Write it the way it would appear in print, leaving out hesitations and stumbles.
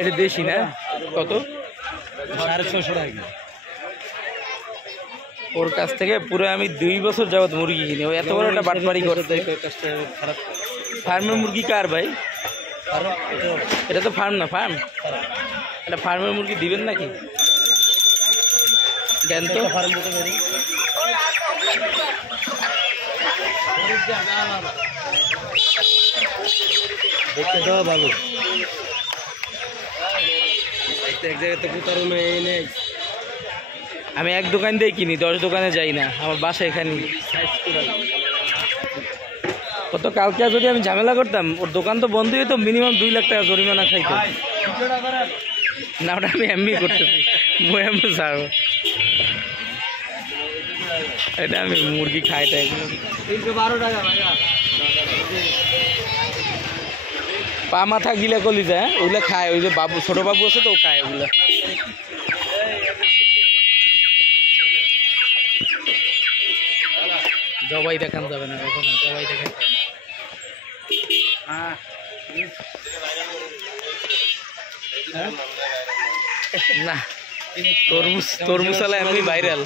এটা দেশি না? কত? 650 টাকা। ওর কাছ থেকে পুরো আমি 2 বছর যাবত মুরগি কিনি। ও এত বড় একটা বাটপারি করতে। ফার্মের মুরগি কার ভাই? এটা তো ফার্ম না, ফার্ম এটা ফার্মের মুরগি দিবেন নাকি? জ্ঞান তো দেখতে দেওয়া ভালো। এক জায়গায় তো প্রতারণা নেই। আমি এক দোকান দিয়ে কিনি, 10 দোকানে যাই না। আমার বাসা এখানে। কত কালকে যদি আমি ঝামেলা করতাম, ওর দোকান তো বন্ধ হইতো, মিনিমাম 2 লাখ টাকা জরিমানা খাইতো না। ওটা আমি এমনি করতেছি, এমনি ছাড়বো। এটা আমি মুরগি খাই টাই 312 টাকা। পা মাথা গিলা কলি যায়, ওগুলো খায়। ওই যে বাবু, ছোট বাবু আছে তো, ও খায় ওগুলা। জবাই দেখান যাবে না এখন, জবাই দেখান না। তরমুজ, তরমুজ এমনি ভাইরাল।